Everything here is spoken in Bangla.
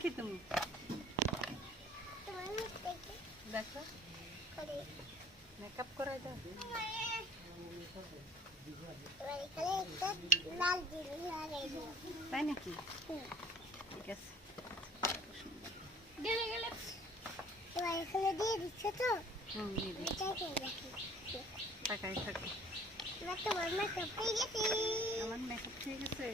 নাকি তুমি? দেখো মেকআপ করাই দাও। তাই নাকি? ঠিক আছে। টাকাই থাকে। আমার মেকআপ হয়ে গেছে।